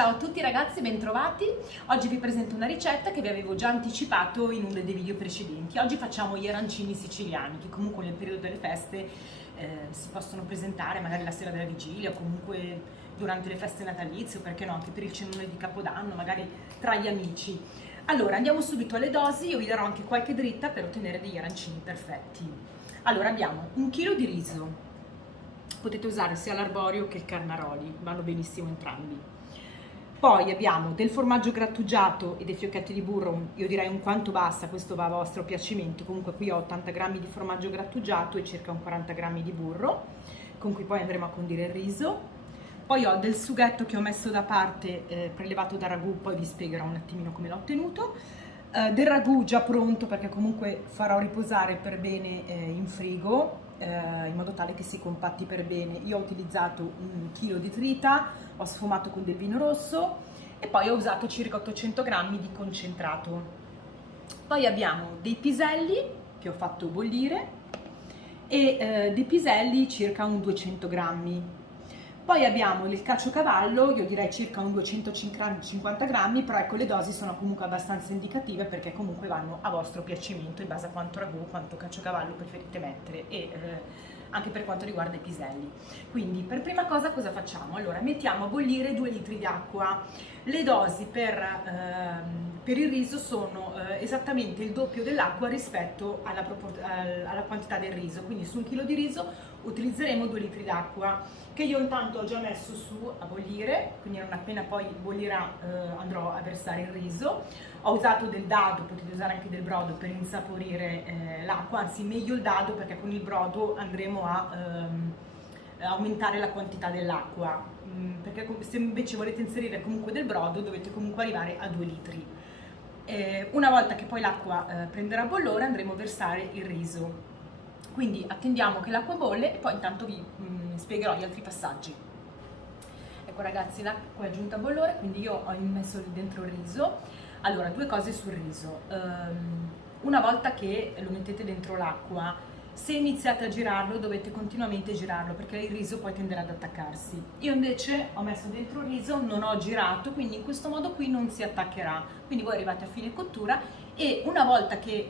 Ciao a tutti ragazzi, bentrovati. Oggi vi presento una ricetta che vi avevo già anticipato in uno dei video precedenti. Oggi facciamo gli arancini siciliani, che comunque nel periodo delle feste si possono presentare magari la sera della vigilia o comunque durante le feste natalizie, o perché no, anche per il cenone di Capodanno, magari tra gli amici. Allora, andiamo subito alle dosi, io vi darò anche qualche dritta per ottenere degli arancini perfetti. Allora, abbiamo 1 chilo di riso, potete usare sia l'arborio che il carnaroli, vanno benissimo entrambi. Poi abbiamo del formaggio grattugiato e dei fiocchetti di burro, io direi un quanto basta, questo va a vostro piacimento. Comunque qui ho 80 grammi di formaggio grattugiato e circa un 40 grammi di burro, con cui poi andremo a condire il riso. Poi ho del sughetto che ho messo da parte, prelevato da ragù, poi vi spiegherò un attimino come l'ho ottenuto. Del ragù già pronto, perché comunque farò riposare per bene in frigo, in modo tale che si compatti per bene. Io ho utilizzato 1 chilo di trita, ho sfumato con del vino rosso e poi ho usato circa 800 grammi di concentrato. Poi abbiamo dei piselli che ho fatto bollire e dei piselli circa un 200 grammi. Poi abbiamo il caciocavallo, io direi circa un 250 grammi, però ecco, le dosi sono comunque abbastanza indicative perché comunque vanno a vostro piacimento in base a quanto ragù, quanto caciocavallo preferite mettere e anche per quanto riguarda i piselli. Quindi per prima cosa facciamo? Allora mettiamo a bollire 2 litri di acqua. Le dosi per il riso sono esattamente il doppio dell'acqua rispetto alla quantità del riso, quindi su 1 chilo di riso utilizzeremo 2 litri d'acqua che io intanto ho già messo su a bollire, quindi non appena poi bollirà andrò a versare il riso. Ho usato del dado, potete usare anche del brodo per insaporire l'acqua, anzi meglio il dado perché con il brodo andremo a aumentare la quantità dell'acqua, perché se invece volete inserire comunque del brodo dovete comunque arrivare a 2 litri. Una volta che poi l'acqua prenderà bollore andremo a versare il riso. Quindi attendiamo che l'acqua bolle e poi intanto vi spiegherò gli altri passaggi. Ecco ragazzi, l'acqua è giunta a bollore, quindi io ho immesso dentro il riso. Allora, 2 cose sul riso. Una volta che lo mettete dentro l'acqua, se iniziate a girarlo dovete continuamente girarlo perché il riso poi tenderà ad attaccarsi. Io invece ho messo dentro il riso, non ho girato, quindi in questo modo qui non si attaccherà. Quindi voi arrivate a fine cottura e una volta che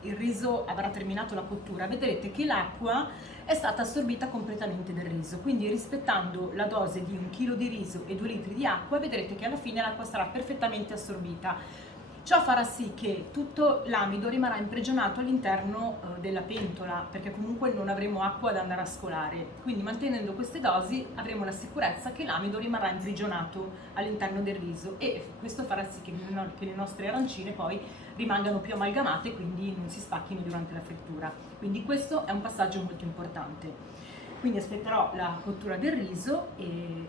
il riso avrà terminato la cottura, vedrete che l'acqua è stata assorbita completamente del riso, quindi rispettando la dose di 1 chilo di riso e 2 litri di acqua, vedrete che alla fine l'acqua sarà perfettamente assorbita. Ciò farà sì che tutto l'amido rimarrà imprigionato all'interno della pentola, perché comunque non avremo acqua da andare a scolare. Quindi mantenendo queste dosi avremo la sicurezza che l'amido rimarrà imprigionato all'interno del riso e questo farà sì che le nostre arancine poi rimangano più amalgamate e quindi non si stacchino durante la frittura. Quindi questo è un passaggio molto importante. Quindi aspetterò la cottura del riso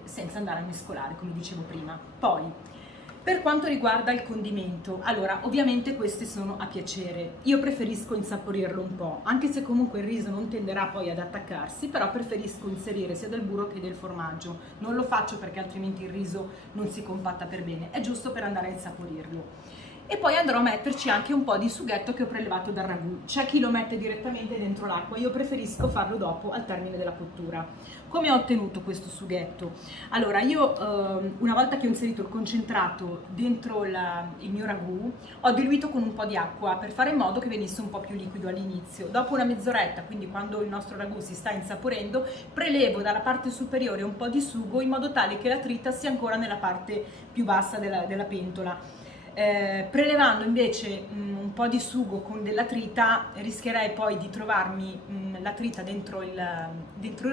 senza andare a mescolare, come dicevo prima. Poi, per quanto riguarda il condimento, allora ovviamente queste sono a piacere, io preferisco insaporirlo un po', anche se comunque il riso non tenderà poi ad attaccarsi, però preferisco inserire sia del burro che del formaggio, non lo faccio perché altrimenti il riso non si compatta per bene, è giusto per andare a insaporirlo. E poi andrò a metterci anche un po' di sughetto che ho prelevato dal ragù. C'è chi lo mette direttamente dentro l'acqua, io preferisco farlo dopo al termine della cottura. Come ho ottenuto questo sughetto? Allora io una volta che ho inserito il concentrato dentro il mio ragù ho diluito con un po' di acqua per fare in modo che venisse un po' più liquido all'inizio. Dopo una mezz'oretta, quindi quando il nostro ragù si sta insaporendo, prelevo dalla parte superiore un po' di sugo in modo tale che la trita sia ancora nella parte più bassa della pentola. Prelevando invece un po' di sugo con della trita rischierei poi di trovarmi la trita dentro il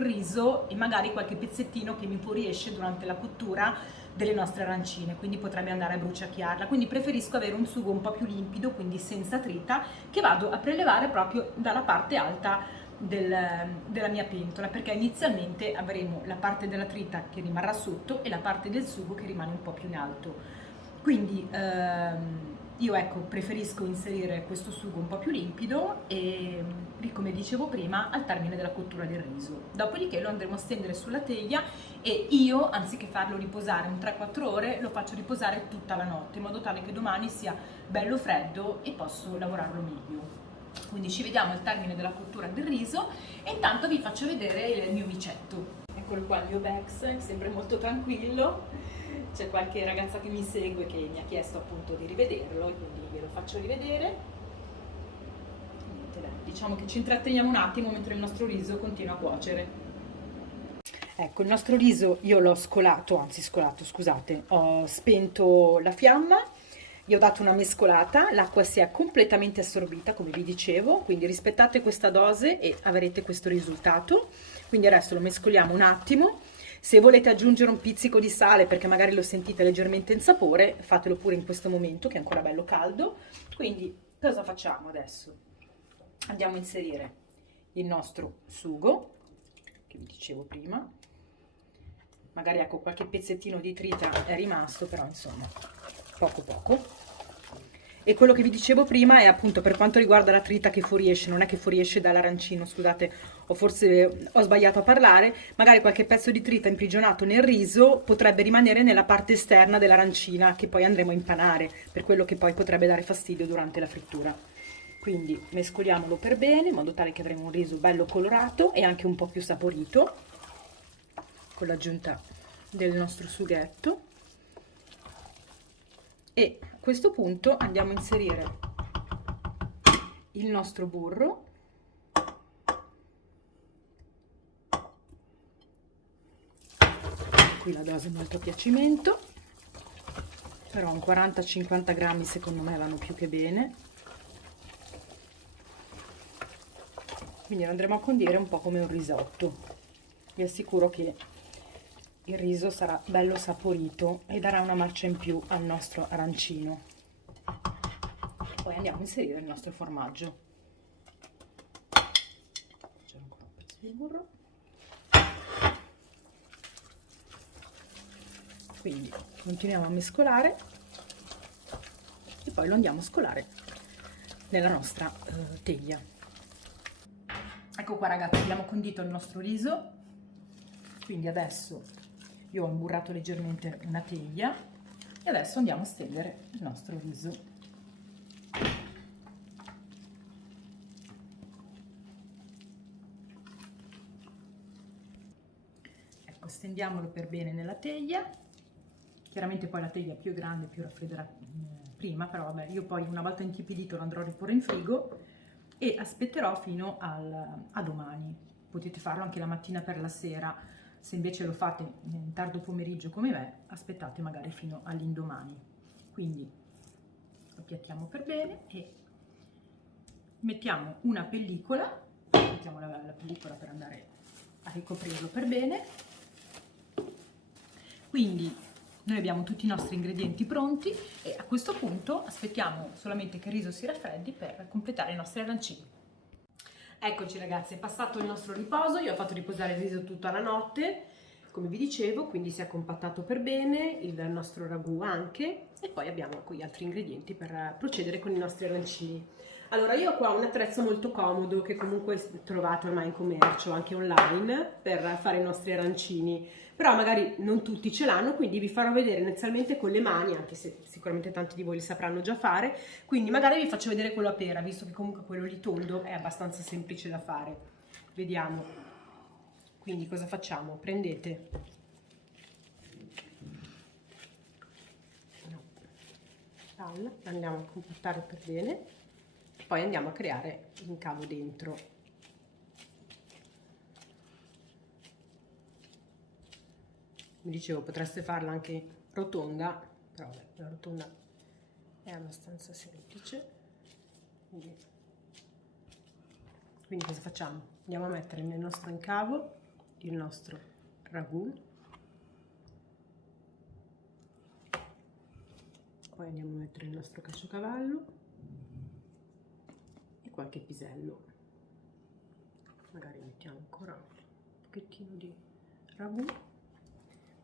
riso e magari qualche pezzettino che mi fuoriesce durante la cottura delle nostre arancine, quindi potrebbe andare a bruciacchiarla. Quindi preferisco avere un sugo un po' più limpido, quindi senza trita, che vado a prelevare proprio dalla parte alta della mia pentola, perché inizialmente avremo la parte della trita che rimarrà sotto e la parte del sugo che rimane un po' più in alto. Quindi io ecco preferisco inserire questo sugo un po' più limpido e come dicevo prima al termine della cottura del riso. Dopodiché lo andremo a stendere sulla teglia e io anziché farlo riposare un 3-4 ore lo faccio riposare tutta la notte in modo tale che domani sia bello freddo e posso lavorarlo meglio. Quindi ci vediamo al termine della cottura del riso e intanto vi faccio vedere il mio micetto. Eccolo qua il mio Bex, sempre molto tranquillo. c'è qualche ragazza che mi segue che mi ha chiesto appunto di rivederlo e quindi ve lo faccio rivedere. Niente, dai, diciamo che ci intratteniamo un attimo mentre il nostro riso continua a cuocere. Ecco, il nostro riso io l'ho scolato, anzi scolato, scusate, ho spento la fiamma, gli ho dato una mescolata, l'acqua si è completamente assorbita, come vi dicevo, quindi rispettate questa dose e avrete questo risultato. Quindi adesso lo mescoliamo un attimo. Se volete aggiungere un pizzico di sale perché magari lo sentite leggermente in sapore, fatelo pure in questo momento che è ancora bello caldo. Quindi cosa facciamo adesso? Andiamo a inserire il nostro sugo, che vi dicevo prima. Magari ecco qualche pezzettino di trita è rimasto, però insomma poco poco. E quello che vi dicevo prima è appunto per quanto riguarda la trita che fuoriesce, non è che fuoriesce dall'arancino, scusate, forse ho sbagliato a parlare, magari qualche pezzo di trita imprigionato nel riso potrebbe rimanere nella parte esterna dell'arancina che poi andremo a impanare, per quello che poi potrebbe dare fastidio durante la frittura. Quindi mescoliamolo per bene in modo tale che avremo un riso bello colorato e anche un po' più saporito, con l'aggiunta del nostro sughetto. E a questo punto andiamo a inserire il nostro burro, qui la dose è molto a piacimento, però un 40-50 grammi secondo me vanno più che bene, quindi lo andremo a condire un po' come un risotto. Vi assicuro che il riso sarà bello saporito e darà una marcia in più al nostro arancino. Poi andiamo a inserire il nostro formaggio. C'è ancora un pezzo di burro. Quindi continuiamo a mescolare e poi lo andiamo a scolare nella nostra teglia. Ecco qua ragazzi, abbiamo condito il nostro riso, quindi adesso io ho imburrato leggermente una teglia e adesso andiamo a stendere il nostro riso. Ecco, stendiamolo per bene nella teglia. Chiaramente poi la teglia più è grande, più raffredderà prima, però vabbè, io poi una volta intiepidito lo andrò a riporre in frigo e aspetterò fino a domani. Potete farlo anche la mattina per la sera. Se invece lo fate in tardo pomeriggio come me, aspettate magari fino all'indomani. Quindi lo piattiamo per bene e mettiamo una pellicola, mettiamo la pellicola per andare a ricoprirlo per bene. Quindi noi abbiamo tutti i nostri ingredienti pronti e a questo punto aspettiamo solamente che il riso si raffreddi per completare i nostri arancini. Eccoci ragazzi, è passato il nostro riposo, io ho fatto riposare il riso tutta la notte, come vi dicevo, quindi si è compattato per bene, il nostro ragù anche, e poi abbiamo qui gli altri ingredienti per procedere con i nostri arancini. Allora io ho qua un attrezzo molto comodo che comunque trovate ormai in commercio, anche online, per fare i nostri arancini, però magari non tutti ce l'hanno, quindi vi farò vedere inizialmente con le mani, anche se sicuramente tanti di voi li sapranno già fare, quindi magari vi faccio vedere quello a pera, visto che comunque quello lì tondo è abbastanza semplice da fare. Vediamo. Quindi cosa facciamo? Prendete una palla, la andiamo a compattare per bene, poi andiamo a creare l'incavo dentro. Mi dicevo, potreste farla anche rotonda, però vabbè, la rotonda è abbastanza semplice. Quindi cosa facciamo? Andiamo a mettere nel nostro incavo il nostro ragù, poi andiamo a mettere il nostro caciocavallo e qualche pisello, magari mettiamo ancora un pochettino di ragù,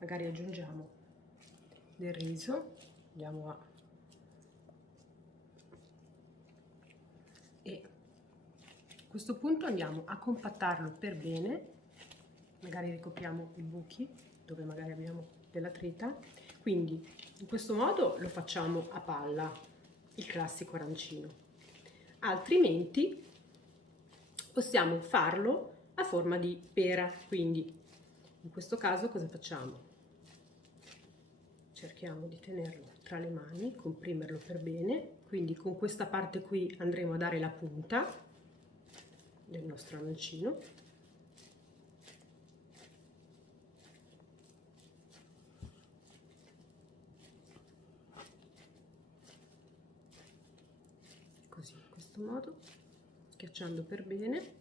magari aggiungiamo del riso, andiamo a a questo punto andiamo a compattarlo per bene, magari ricopriamo i buchi dove magari abbiamo della trita, quindi in questo modo lo facciamo a palla, il classico arancino, altrimenti possiamo farlo a forma di pera, quindi in questo caso cosa facciamo? cerchiamo di tenerlo tra le mani, comprimerlo per bene. Quindi con questa parte qui andremo a dare la punta del nostro arancino. Così, in questo modo, schiacciando per bene.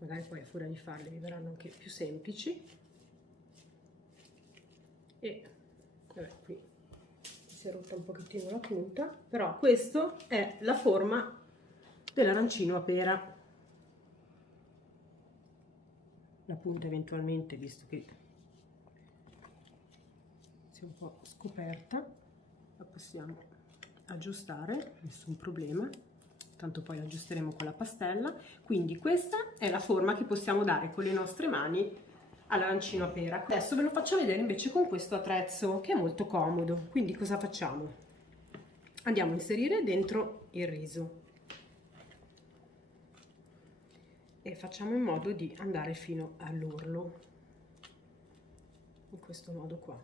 Magari poi a furia di farle vi verranno anche più semplici. E vabbè, qui si è rotta un pochettino la punta, però questa è la forma dell'arancino a pera. La punta eventualmente, visto che si è un po' scoperta, la possiamo aggiustare, nessun problema, tanto poi aggiusteremo con la pastella. Quindi questa è la forma che possiamo dare con le nostre mani all'arancino a pera. Adesso ve lo faccio vedere invece con questo attrezzo che è molto comodo. Quindi cosa facciamo? Andiamo a inserire dentro il riso e facciamo in modo di andare fino all'orlo, in questo modo qua.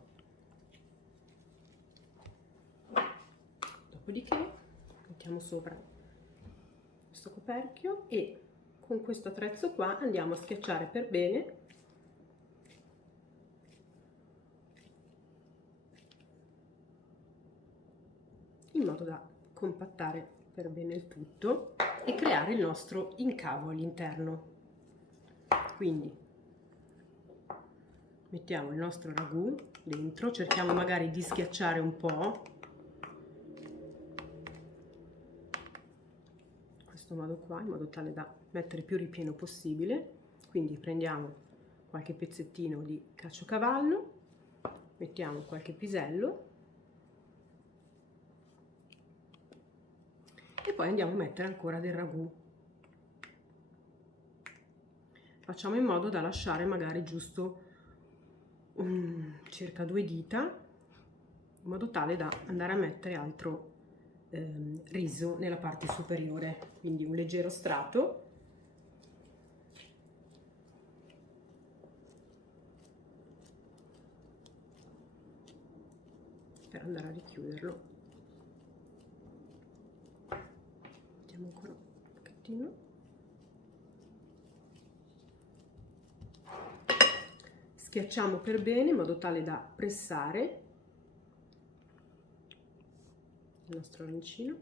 Dopodiché mettiamo sopra questo coperchio e con questo attrezzo qua andiamo a schiacciare per bene in modo da compattare per bene il tutto e creare il nostro incavo all'interno. Quindi mettiamo il nostro ragù dentro, cerchiamo magari di schiacciare un po', in questo modo qua, in modo tale da mettere più ripieno possibile. Quindi prendiamo qualche pezzettino di caciocavallo, mettiamo qualche pisello e poi andiamo a mettere ancora del ragù. Facciamo in modo da lasciare magari giusto circa 2 dita, in modo tale da andare a mettere altro riso nella parte superiore, quindi un leggero strato. Per andare a richiuderlo. Mettiamo ancora un pochettino. Schiacciamo per bene in modo tale da pressare il nostro arancino.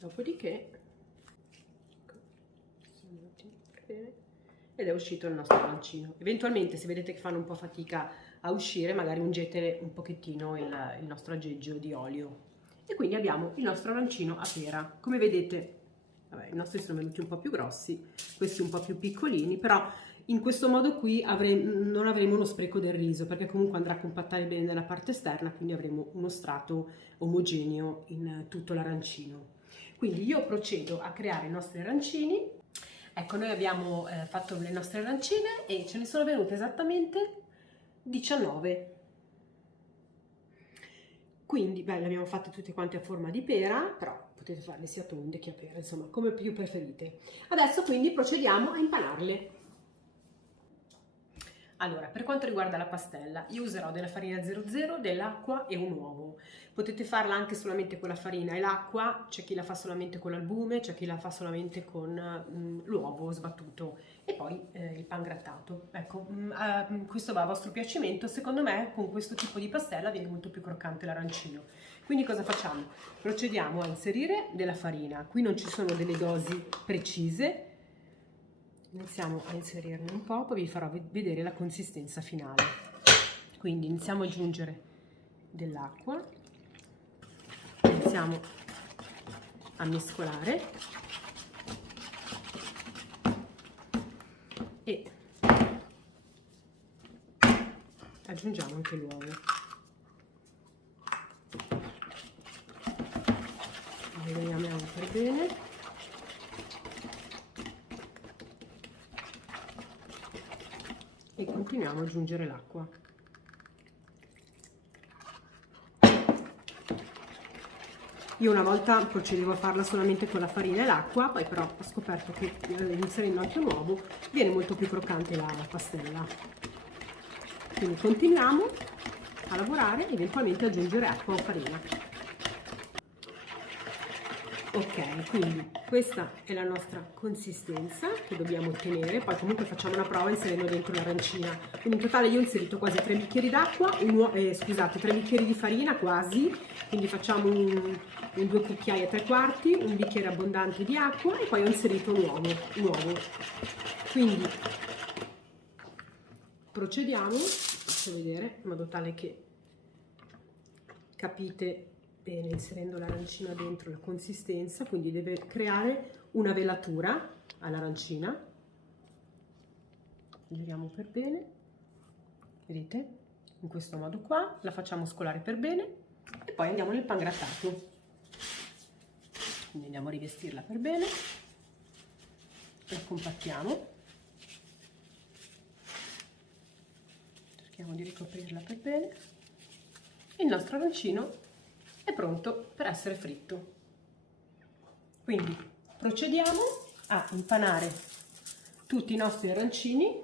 Dopodiché ed è uscito il nostro arancino. Eventualmente, se vedete che fanno un po' fatica a uscire, magari ungete un pochettino il nostro aggeggio di olio. E quindi abbiamo il nostro arancino a pera. Come vedete, vabbè, i nostri sono venuti un po' più grossi, questi un po' più piccolini, però in questo modo qui non avremo uno spreco del riso, perché comunque andrà a compattare bene nella parte esterna, quindi avremo uno strato omogeneo in tutto l'arancino. Quindi io procedo a creare i nostri arancini. Ecco, noi abbiamo fatto le nostre arancine e ce ne sono venute esattamente 19. Quindi, beh, le abbiamo fatte tutte quante a forma di pera, però potete farle sia tonde che a pera, insomma, come più preferite. Adesso quindi procediamo a impanarle. Allora, per quanto riguarda la pastella, io userò della farina 00, dell'acqua e un uovo. Potete farla anche solamente con la farina e l'acqua, c'è chi la fa solamente con l'albume, c'è chi la fa solamente con l'uovo sbattuto e poi il pangrattato. Ecco, questo va a vostro piacimento. Secondo me con questo tipo di pastella viene molto più croccante l'arancino. Quindi cosa facciamo? Procediamo a inserire della farina. Qui non ci sono delle dosi precise. Iniziamo a inserirne un po', poi vi farò vedere la consistenza finale. Quindi iniziamo ad aggiungere dell'acqua, iniziamo a mescolare e aggiungiamo anche l'uovo. Legamiamo per bene. E continuiamo ad aggiungere l'acqua. Io una volta procedevo a farla solamente con la farina e l'acqua, poi però ho scoperto che inserendo anche l'uovo viene molto più croccante la pastella. Quindi continuiamo a lavorare, eventualmente aggiungere acqua o farina. Ok, quindi questa è la nostra consistenza che dobbiamo ottenere, poi comunque facciamo una prova inserendo dentro l'arancina. Quindi in totale io ho inserito quasi 3 bicchieri d'acqua, 3 bicchieri di farina quasi, quindi facciamo un 2 cucchiai e 3/4, un bicchiere abbondante di acqua e poi ho inserito l'uovo. Quindi procediamo, faccio vedere in modo tale che capite bene inserendo l'arancina dentro la consistenza, quindi deve creare una velatura all'arancina. Giriamo per bene, vedete? In questo modo qua, la facciamo scolare per bene e poi andiamo nel pangrattato. Quindi andiamo a rivestirla per bene, la compattiamo, cerchiamo di ricoprirla per bene. Il nostro arancino è pronto per essere fritto. Quindi procediamo a impanare tutti i nostri arancini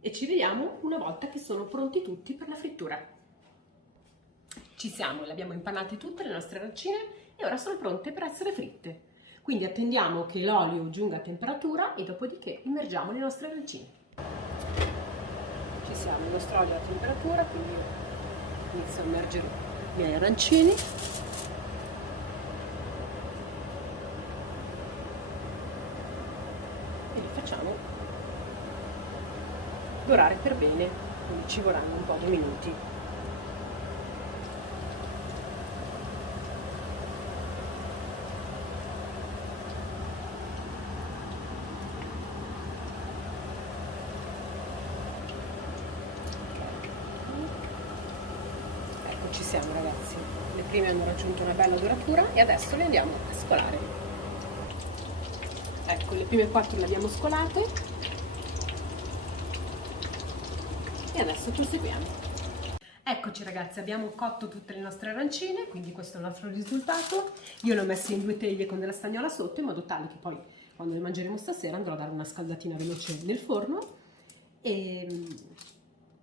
e ci vediamo una volta che sono pronti tutti per la frittura. Ci siamo, le abbiamo impanate tutte le nostre arancine e ora sono pronte per essere fritte. Quindi attendiamo che l'olio giunga a temperatura e dopodiché immergiamo le nostre arancine. Ci siamo, il nostro olio è a temperatura, quindi io inizio a immergere i miei arancini e li facciamo dorare per bene, quindi ci vorranno un po' di minuti. Ci siamo ragazzi, le prime hanno raggiunto una bella doratura e adesso le andiamo a scolare. Ecco, le prime 4 le abbiamo scolate e adesso proseguiamo. Eccoci ragazzi, abbiamo cotto tutte le nostre arancine, quindi questo è il nostro risultato. Io le ho messe in 2 teglie con della stagnola sotto in modo tale che poi quando le mangeremo stasera andrò a dare una scaldatina veloce nel forno e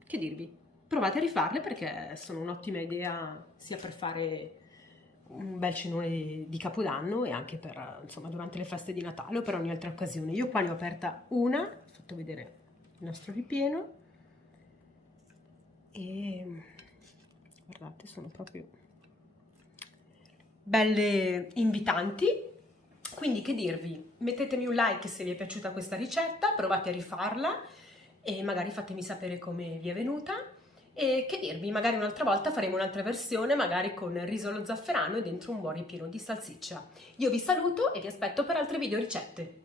che dirvi? Provate a rifarle perché sono un'ottima idea sia per fare un bel cenone di Capodanno e anche per, insomma, durante le feste di Natale o per ogni altra occasione. Io qua ne ho aperta una, ho fatto vedere il nostro ripieno e guardate, sono proprio belle invitanti. Quindi che dirvi, mettetemi un like se vi è piaciuta questa ricetta, provate a rifarla e magari fatemi sapere come vi è venuta. E che dirvi, magari un'altra volta faremo un'altra versione, magari con il riso allo zafferano e dentro un buon ripieno di salsiccia. Io vi saluto e vi aspetto per altre video ricette.